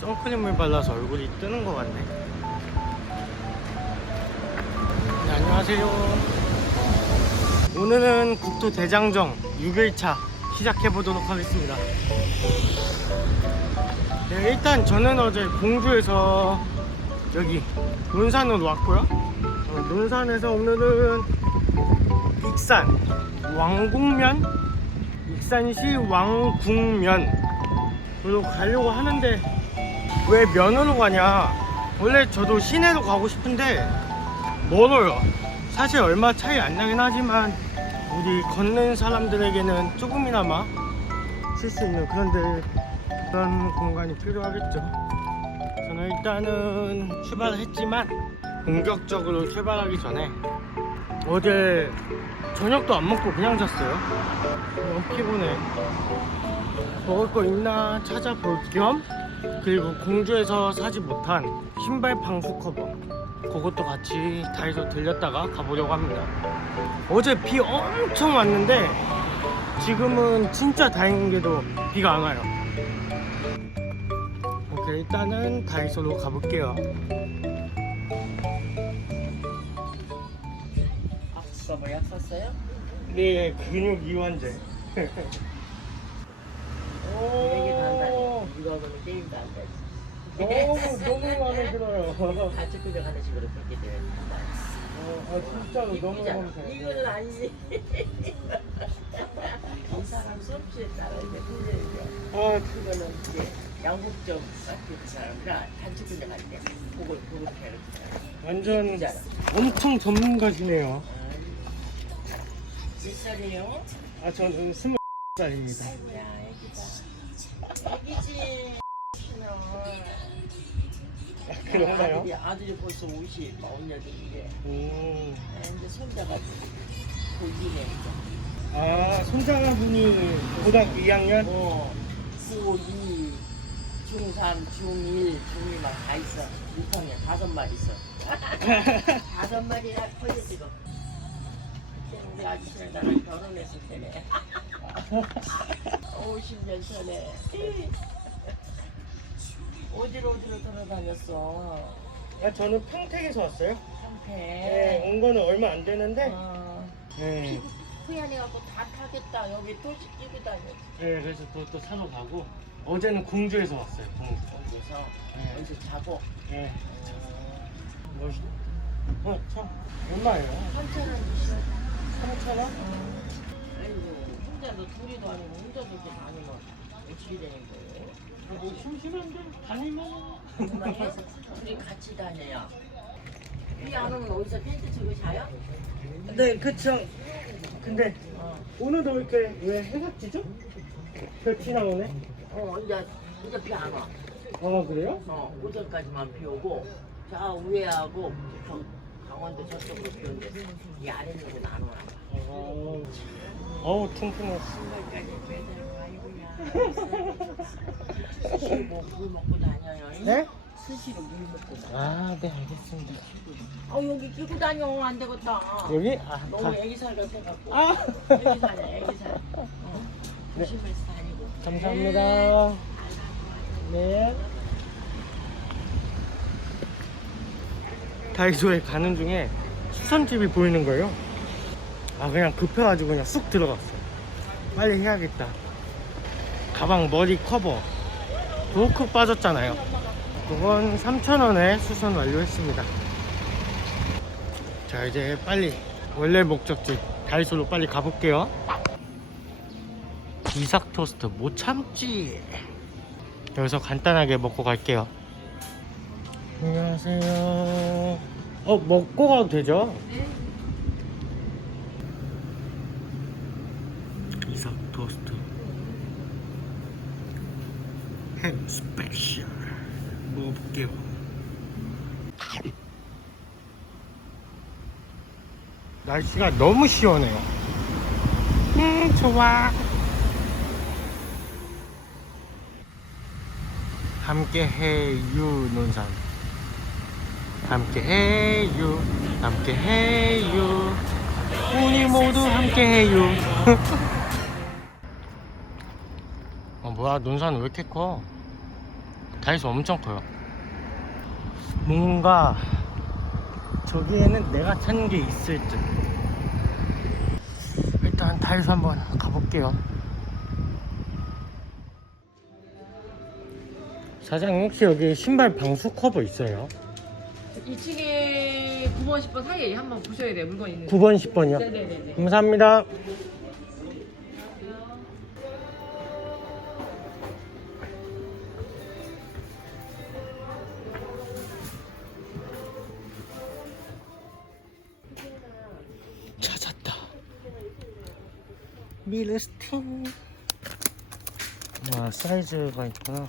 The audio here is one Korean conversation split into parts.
선크림을 발라서 얼굴이 뜨는 것 같네. 네, 안녕하세요. 오늘은 국토 대장정 6일차 시작해 보도록 하겠습니다. 네, 일단 저는 어제 공주에서 여기 논산으로 왔고요. 어, 논산에서 오늘은 익산 왕궁면? 익산시 왕궁면 으로 가려고 하는데 왜 면으로 가냐? 원래 저도 시내로 가고 싶은데 멀어요. 사실 얼마 차이 안 나긴 하지만 우리 걷는 사람들에게는 조금이나마 쉴 수 있는 그런 데 그런 공간이 필요하겠죠. 저는 일단은 출발을 했지만 본격적으로 출발하기 전에 어제 저녁도 안 먹고 그냥 잤어요. 너무 피곤해 먹을 거 있나 찾아볼 겸 그리고 공주에서 사지 못한 신발 방수 커버. 그것도 같이 다이소 들렸다가 가보려고 합니다. 어제 비 엄청 왔는데 지금은 진짜 다행인 게도 비가 안 와요. 오케이 일단은 다이소로 가볼게요 수가 뭐약 썼어요? 네 근육 이완제. 얘기도 한다니 이거 하면 게임도 안 되지. 너무 너무 마음에 들어요. 같이 그냥 하는 식으로 그렇게 되면 어, 아 진짜로 너무 들어요. 이건 아니지. 이 사람 수업시에 따라 이제 문제죠 아 그거는 이제 양국적 같은 사람이라 단체 그냥 할때 그걸 그렇게 이렇게 완전 이쁘잖아. 엄청 전문가시네요 몇 살이에요? 아 저는 스물 살입니다 아이고야 애기다 애기지 신어 그런가요? 아들이, 아들이 벌써 50, 48인데 음. 이제 손자가 돌리네 이제. 아 손자분이 고등학교 2학년? 어, 고2, 중3, 중1, 중2 막 다 있어. 6학년 다섯 마리 있어. 다섯 마리나 커요 지금. 할아버지 아저씨를 나랑 결혼했을 때네. 50년 전에. 어디로 어디로 돌아다녔어. 아, 저는 평택에서 왔어요. 평택. 네, 온 거는 얼마 안 되는데. 아, 네. 후연해갖고 다 타겠다. 여기 도시 끼고 다녔어. 네, 그래서 그것도 사러 가고 어제는 공주에서 왔어요. 공주. 여기서 네. 언제 자고. 네. 음. 멋있. 어, 참 얼마예요? 천천히 주셔. 아이고, 혼자도 둘이도 아니고, 혼자도 이렇게 다니면 어떻게 되는 거예요? 뭐 심심한데 다니면 그만해요? 둘이 같이 다녀요. 비 안 오면 어디서 텐트 치고 자요? 네, 그쵸. 근데 어, 오늘도 이렇게 왜 해가 지죠? 별티나 오네? 어 이제, 이제 비 안 와. 아 그래요? 어, 오전까지만 비 오고, 자, 우회하고, 저, 강원도 저쪽으로 비 오는데 이 아래 쪽은 안 오나 봐. 어, 어우 퉁퉁해. 아이고야. 스시로 뭐물 먹고 다녀요. 네? 스시로 물 먹고 다녀. 아, 네 알겠습니다. 아 여기 끼고 다녀 안 되겠다. 여기? 아, 너무 가. 애기 살 같아갖고. 아, 애기 살이야 애기 살. 어. 네. 조심해서 다니고. 감사합니다. 네. 다이소에 가는 중에 수선집이 보이는 거예요. 아, 그냥 급해가지고 그냥 쑥 들어갔어요. 빨리 해야겠다. 가방 머리 커버. 도크 빠졌잖아요. 그건 3,000원에 수선 완료했습니다. 자, 이제 빨리 원래 목적지 다이소로 빨리 가볼게요. 이삭 토스트 못 참지. 여기서 간단하게 먹고 갈게요. 안녕하세요. 어, 먹고 가도 되죠? 네. 이삭 토스트. 햄 스페셜. 먹어볼게요. 날씨가 너무 시원해요. 음, 좋아. 함께 해유 논산 함께 해유 함께 해요. 우리 모두 함께 해요. 어, 뭐야, 논산 왜 이렇게 커? 다이소 엄청 커요. 뭔가 저기에는 내가 찾는 게 있을 듯. 일단 다이소 한번 가볼게요. 사장님 혹시 여기 신발 방수 커버 있어요? 2층에 9번, 10번 사이에 한번 보셔야 돼요. 물건 있는. 9번, 10번이요? 네네네. 감사합니다. 찾았다. 미르스틴. 와, 사이즈가 있구나.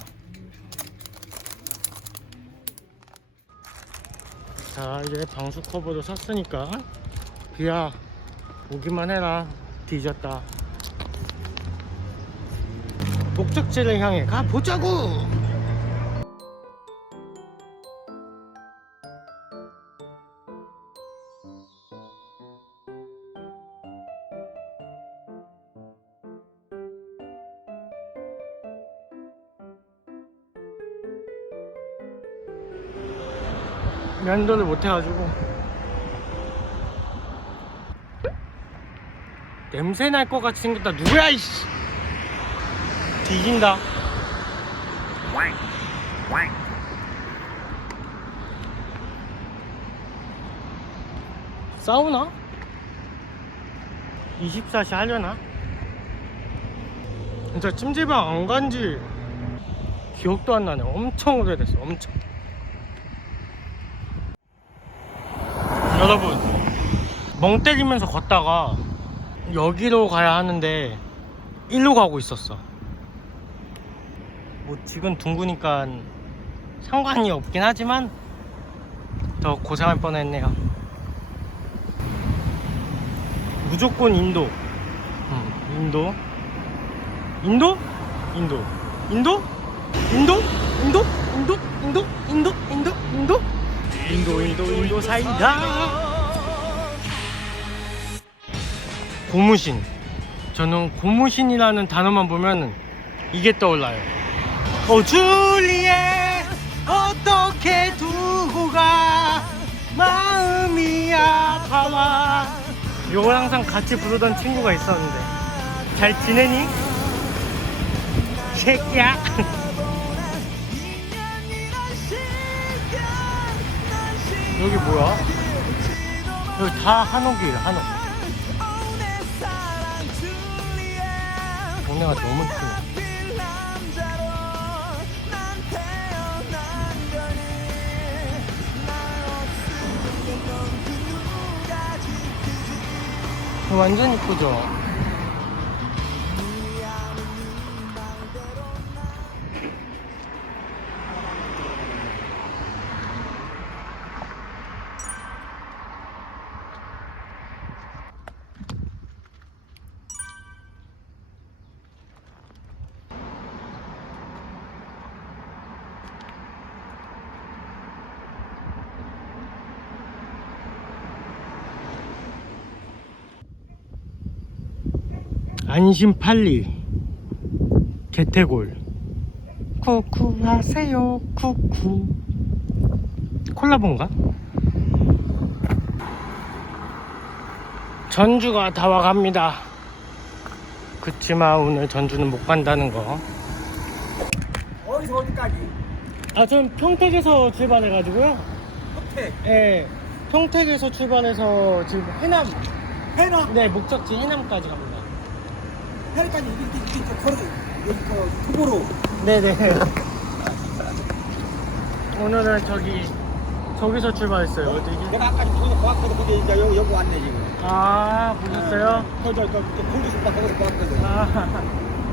자, 이제 방수 커버도 샀으니까. 비야 오기만 해라. 뒤졌다. 목적지를 향해 가보자고 면도를 못 해가지고. 냄새 날 것 같이 생겼다. 누구야 이씨. 뒤진다. 싸우나? 24시 하려나? 진짜 찜질방 안 간지 기억도 안 나네. 엄청 오래됐어 엄청 여러분 멍 때리면서 걷다가 여기로 가야 하는데 일로 가고 있었어. 뭐 지금 둥구니까 상관이 없긴 하지만 더 고생할 뻔했네요. 무조건. 음, 인도. 인도? 인도. 인도? 인도? 인도? 인도? 인도? 인도? 인도? 인도? 인도 인도 인도 사이다. 고무신. 저는 고무신이라는 단어만 보면 이게 떠올라요. 오 줄리엣 어떻게 두고 가 마음이 아파와 요걸 항상 같이 부르던 친구가 있었는데 잘 지내니? 새끼야 여기 뭐야? 여기 다 한옥이에요 한옥 동네가 너무 크네 완전 이쁘죠? 안심팔리 개태골 쿠쿠 하세요 쿠쿠 콜라보인가? 전주가 다 와갑니다 그치만 오늘 전주는 못 간다는 거 어디서 어디까지? 아, 전 평택에서 출발해가지고요. 호텔, 예, 평택에서 출발해서 지금 해남, 해남, 네, 목적지 해남까지 갑니다. 해남까지 이렇게 이렇게 걸어 여기 그 투보로 네네. 오늘은 저기, 저기서 출발했어요. 어디지? 내가 아까 거기서 보았거든. 근데 이제 여기 여기 왔네 지금. 아, 보셨어요? 저저 저 공주숲 거기서 보았거든. 아,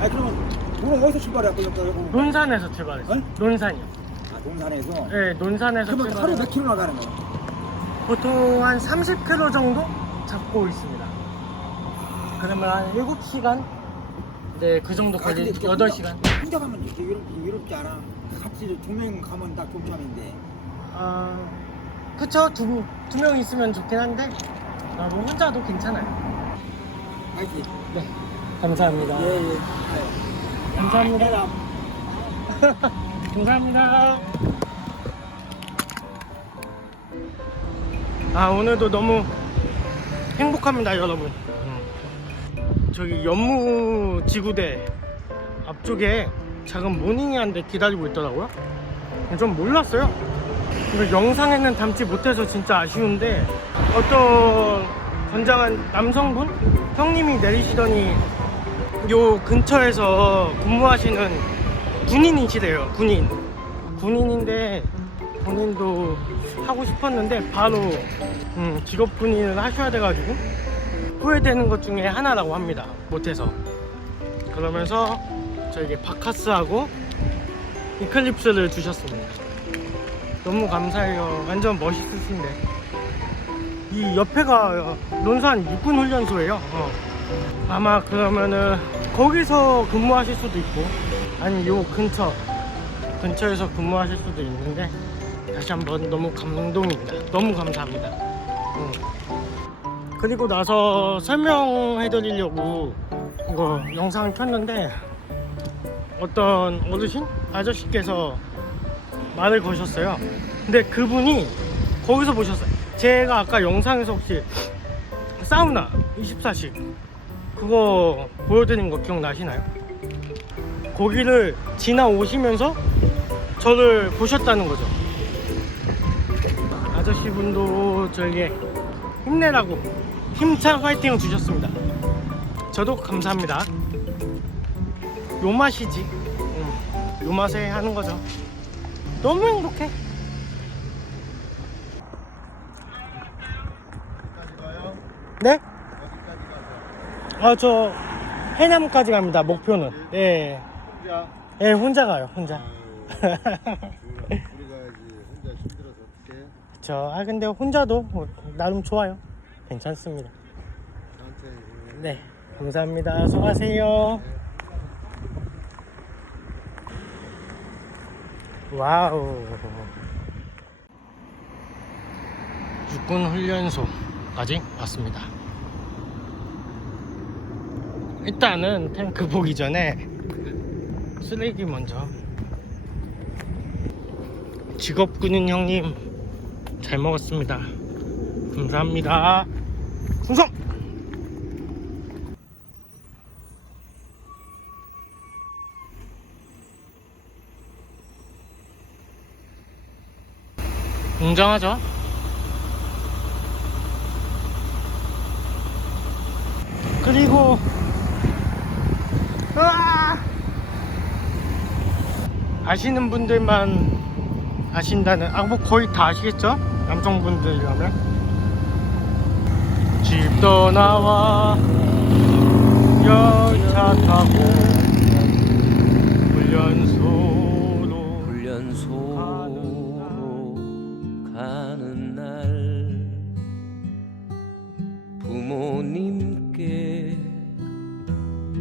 아, 그러면 오늘 어디서 출발했고 여기 여기. 논산에서 출발했어요. 어? 논산이요. 아 동산에서. 네, 논산에서 그러면 하루 출발해서 몇 킬로 나가는 거야? 보통 한 30km 정도 잡고 있습니다. 그러면 한 7시간? 네, 그 정도 걸리, 8시간. 혼자 가면 이렇게 외롭, 외롭지 않아. 같이 두 명 가면 다 동참인데. 아, 그쵸 두 두 명 있으면 좋긴 한데 나도 혼자도 괜찮아요. 알지? 네 감사합니다. 예, 예. 감사합니다. 감사합니다. 아 오늘도 너무 행복합니다 여러분. 음. 저기 연무 지구대 앞쪽에 작은 모닝이 한 대 기다리고 있더라고요. 좀 몰랐어요. 이거 영상에는 담지 못해서 진짜 아쉬운데 어떤 건장한 남성분 형님이 내리시더니 요 근처에서 근무하시는 군인이시래요 군인 군인인데 본인도 하고 싶었는데 바로 음, 직업 군인을 하셔야 돼가지고 후회되는 것 중에 하나라고 합니다. 못해서. 그러면서 저에게 바카스하고 이클립스를 주셨습니다. 너무 감사해요. 완전 멋있으신데. 이 옆에가 논산 육군 훈련소예요. 어. 아마 그러면은 거기서 근무하실 수도 있고 아니 요 근처 근처에서 근무하실 수도 있는데 다시 한번 너무 감동입니다. 너무 감사합니다. 응. 그리고 나서 설명해 드리려고 이거 영상을 켰는데 어떤 어르신 아저씨께서 말을 거셨어요 근데 그분이 거기서 보셨어요 제가 아까 영상에서 혹시 사우나 24식 그거 보여드린 거 기억나시나요? 거기를 지나오시면서 저를 보셨다는 거죠. 아저씨 분도 저에게 힘내라고 힘찬 화이팅을 주셨습니다. 저도 감사합니다. 요 맛이지. 응. 요 맛에 하는 거죠. 너무 행복해. 네? 아, 저 해남까지 갑니다. 목표는. 네. 혼자 네, 혼자 가요. 혼자. 우리 가야지 혼자 힘들어서 어떡해 저, 아, 근데 혼자도 뭐 나름 좋아요. 괜찮습니다. 네. 감사합니다. 수고하세요. 와우. 육군 훈련소까지 왔습니다. 일단은 탱크 보기 전에 쓰레기 먼저. 직업군인 형님 잘 먹었습니다. 감사합니다. 충성! 웅장하죠? 그리고 으아! 아시는 분들만 아신다는 아 뭐 거의 다 아시겠죠? 남성분들이라면 집 떠나와 열차 타고 훈련소로 훈련소로 가는 날 부모님께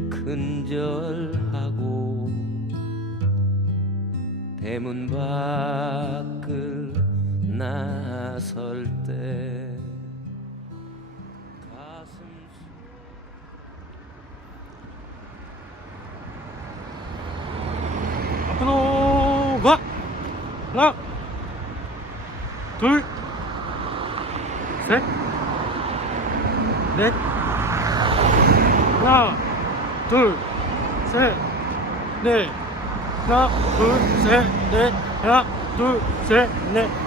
근절하고 대문 밖을 나설 때 하나 둘 셋 넷. 하나 둘 셋 넷. 하나 둘 셋 넷. 하나 둘 셋 넷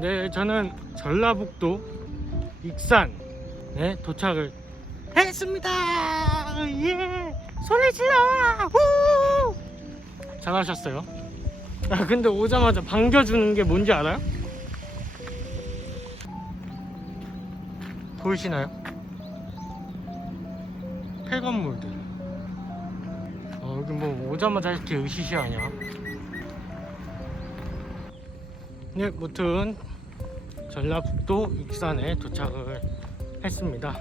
네, 저는 전라북도 익산에 도착을 했습니다. 예, 소리 질러! 우! 잘하셨어요. 아, 근데 오자마자 반겨주는 게 뭔지 알아요? 보이시나요? 폐건물들. 오자마자 이렇게 으시시하냐? 네, 무튼 전라북도 익산에 도착을 했습니다.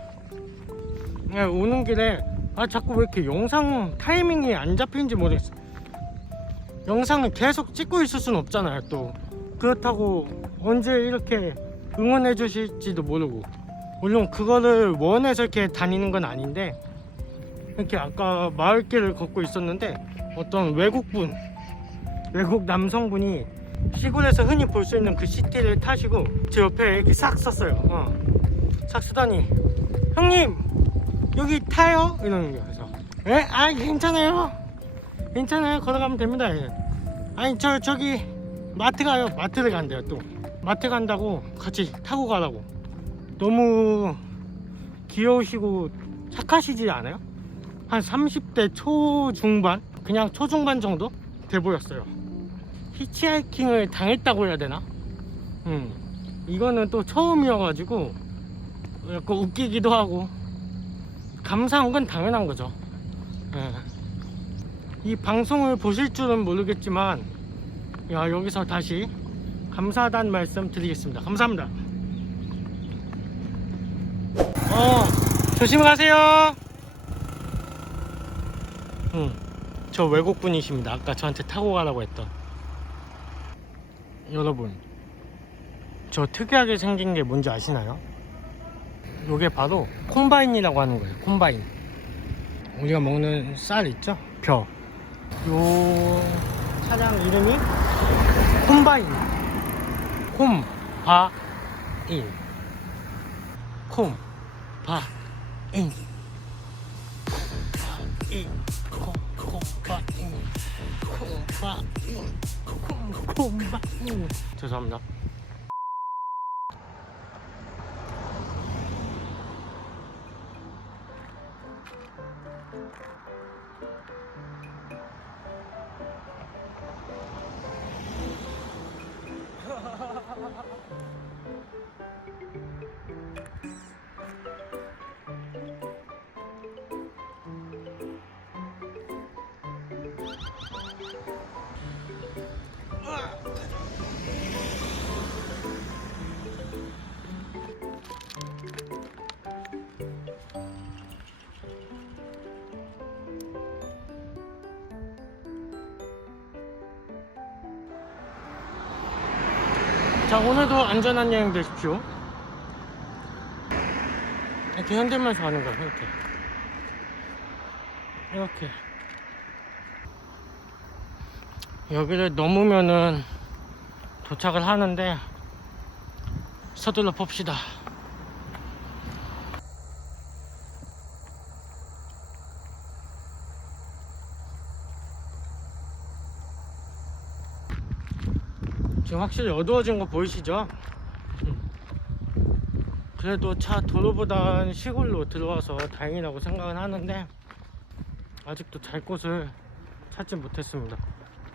네, 오는 길에 아 자꾸 왜 이렇게 영상 타이밍이 안 잡히는지 모르겠어. 영상을 계속 찍고 있을 순 없잖아요. 또 그렇다고 언제 이렇게 응원해 주실지도 모르고 물론 그거를 원해서 이렇게 다니는 건 아닌데 이렇게 아까 마을길을 걷고 있었는데 어떤 외국분 외국 남성분이 시골에서 흔히 볼 수 있는 그 시티를 타시고 제 옆에 이렇게 싹 섰어요. 어. 싹 쓰더니 형님 여기 타요? 이러는 거예요. 그래서 에? 아 괜찮아요. 괜찮아요. 걸어가면 됩니다. 예. 아니 저 저기 마트 가요. 마트를 간대요 또. 마트 간다고 같이 타고 가라고. 너무 귀여우시고 착하시지 않아요? 한 30대 초중반? 그냥 초중반 정도 돼 보였어요. 히치하이킹을 당했다고 해야 되나? 음, 이거는 또 처음이어가지고 약간 웃기기도 하고 감사한 건 당연한 거죠. 예. 이 방송을 보실 줄은 모르겠지만 야, 여기서 다시 감사하다는 말씀 드리겠습니다. 감사합니다. 어, 조심히 가세요. 음, 저 외국 분이십니다. 아까 저한테 타고 가라고 했던. 여러분, 저 특이하게 생긴 게 뭔지 아시나요? 요게 바로 콤바인이라고 하는 거예요. 콤바인. 우리가 먹는 쌀 있죠? 벼. 요 차량 이름이 콤바인. 콤, 바, 인. 콤, 바, 인. 죄송합니다. 자 오늘도 안전한 여행 되십시오. 이렇게 흔들면서 가는 거야 이렇게. 이렇게. 여기를 넘으면은 도착을 하는데 서둘러 봅시다 지금 확실히 어두워진 거 보이시죠? 음. 그래도 차 도로보단 시골로 들어와서 다행이라고 생각은 하는데 아직도 잘 곳을 찾지 못했습니다.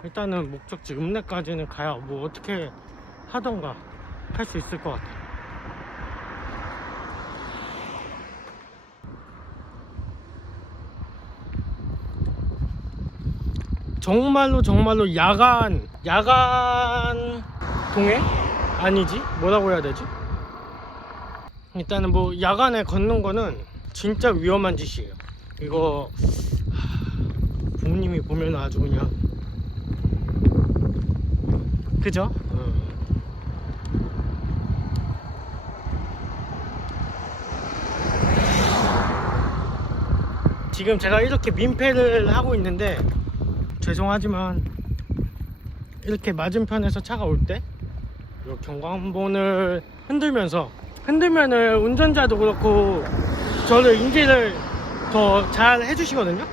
일단은 목적지 읍내까지는 가야 뭐 어떻게 하던가 할 수 있을 것 같아요. 정말로 정말로 야간 야간 동행 아니지? 뭐라고 해야 되지? 일단은 뭐 야간에 걷는 거는 진짜 위험한 짓이에요. 이거 하, 부모님이 보면 아주 그냥 그죠? 어. 지금 제가 이렇게 민폐를 하고 있는데 죄송하지만 이렇게 맞은편에서 차가 올 때 이 경광본을 흔들면서 흔들면은 운전자도 그렇고 저를 인지를 더 잘 해주시거든요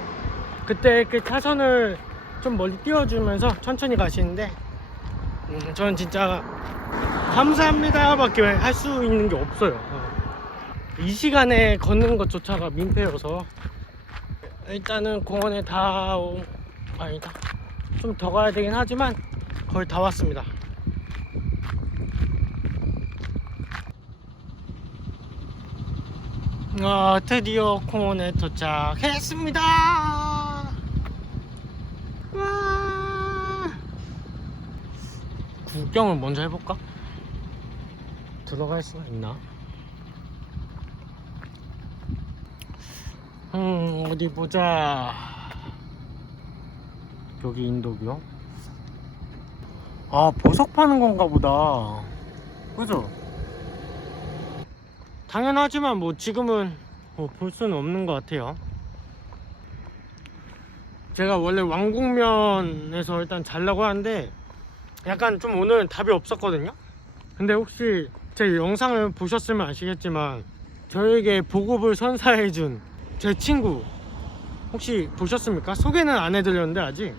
그때 그 차선을 좀 멀리 띄워주면서 천천히 가시는데 음, 저는 진짜 감사합니다 밖에 할 수 있는 게 없어요. 어. 이 시간에 걷는 것조차가 민폐여서 일단은 공원에 다 오... 아니다. 좀 더 가야 되긴 하지만 거의 다 왔습니다. 아, 드디어 공원에 도착했습니다. 와. 구경을 먼저 해볼까? 들어갈 수가 있나? 음, 어디 보자. 여기 인도교. 아, 보석 파는 건가 보다. 그죠? 당연하지만 뭐 지금은 뭐 볼 수는 없는 것 같아요. 제가 원래 왕국면에서 일단 잘라고 하는데 약간 좀 오늘 답이 없었거든요. 근데 혹시 제 영상을 보셨으면 아시겠지만 저에게 보급을 선사해준 제 친구 혹시 보셨습니까? 소개는 안 해드렸는데 아직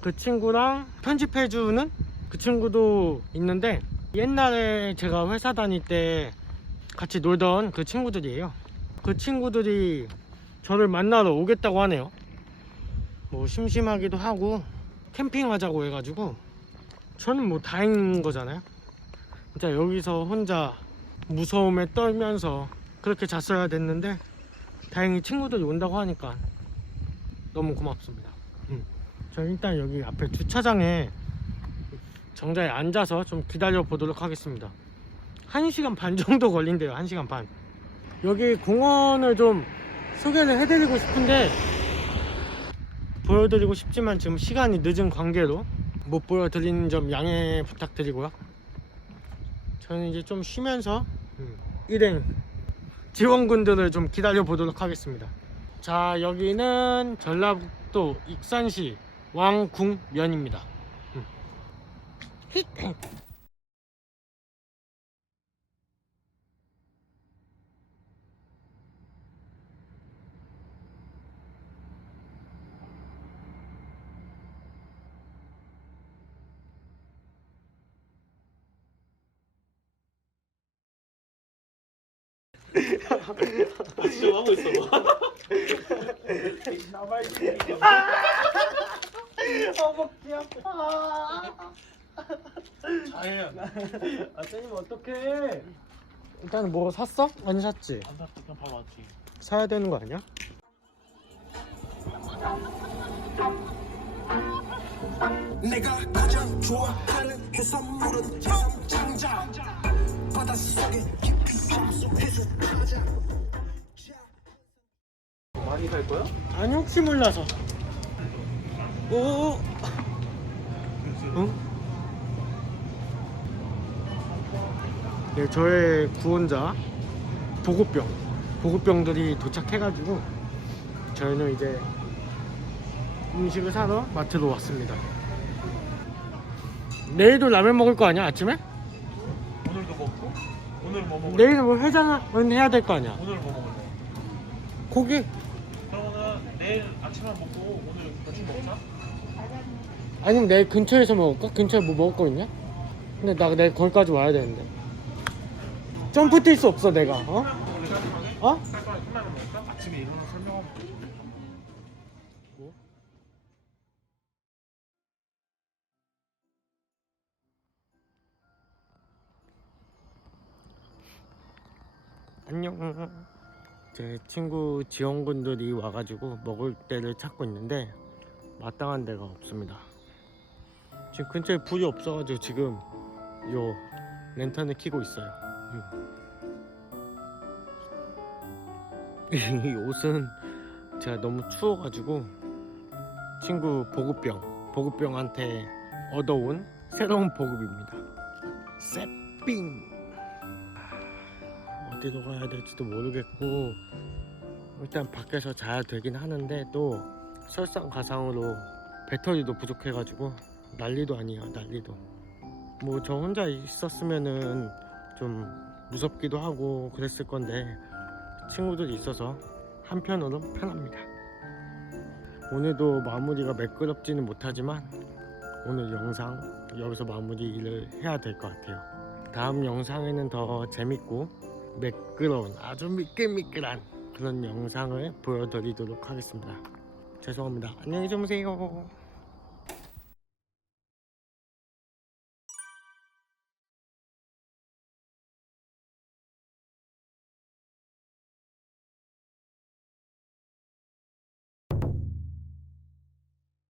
그 친구랑 편집해주는 그 친구도 있는데 옛날에 제가 회사 다닐 때 같이 놀던 그 친구들이에요. 그 친구들이 저를 만나러 오겠다고 하네요. 뭐 심심하기도 하고 캠핑하자고 해가지고 저는 뭐 다행인 거잖아요. 진짜 여기서 혼자 무서움에 떨면서 그렇게 잤어야 됐는데 다행히 친구들이 온다고 하니까 너무 고맙습니다. 음. 저 일단 여기 앞에 주차장에 정자에 앉아서 좀 기다려 보도록 하겠습니다. 1시간 반 정도 걸린대요. 1시간 반. 여기 공원을 좀 소개를 해드리고 싶은데 보여드리고 싶지만 지금 시간이 늦은 관계로 못 보여드리는 점 양해 부탁드리고요. 저는 이제 좀 쉬면서 음, 일행 지원군들을 좀 기다려 보도록 하겠습니다. 자 여기는 전라북도 익산시 왕궁면입니다. 음. 힛! 자연. 아, 쌤님 어떡해? 일단 뭐 샀어? 안 샀지? 안 샀어 그냥 바로 왔지 사야 되는 거 아니야? 내가 가장 좋아하는 해산물은 장장 바닷속에 깊이 잠수해서 가자 많이 갈 거야? 아니 혹시 몰라서. 오. 응? 네, 저의 구원자 보급병 보급병들이 도착해가지고 저희는 이제 음식을 사러 마트로 왔습니다. 내일도 라면 먹을 거 아니야 아침에? 오늘도 먹고? 오늘 뭐 먹을래? 내일 뭐 해장은 해야 될 거 아니야? 오늘 뭐 먹을래? 고기? 그러면은 내일 아침에 먹고 오늘 대충 먹자 아니면 내일 근처에서 먹을까? 근처에 뭐 먹을 거 있냐? 근데 나 내일 거기까지 와야 되는데 점프 뛸 수 없어 내가 어? 어? 아침에 일어나 설명하면 돼 안녕 제 친구 지원군들이 와가지고 먹을 데를 찾고 있는데 마땅한 데가 없습니다 지금 근처에 불이 없어가지고 지금 요 랜턴을 켜고 있어요. 음. 이 옷은 제가 너무 추워가지고 친구 보급병 보급병한테 얻어온 새로운 보급입니다. 새삥 어디로 가야 될지도 모르겠고 일단 밖에서 자야 되긴 하는데 또 설상가상으로 배터리도 부족해가지고 난리도 아니야 난리도 뭐 저 혼자 있었으면은 좀 무섭기도 하고 그랬을 건데 친구들이 있어서 한편으로 편합니다 오늘도 마무리가 매끄럽지는 못하지만 오늘 영상 여기서 마무리를 해야 될 것 같아요 다음 영상에는 더 재밌고 매끄러운 아주 미끌미끌한 그런 영상을 보여드리도록 하겠습니다. 죄송합니다. 안녕히 주무세요.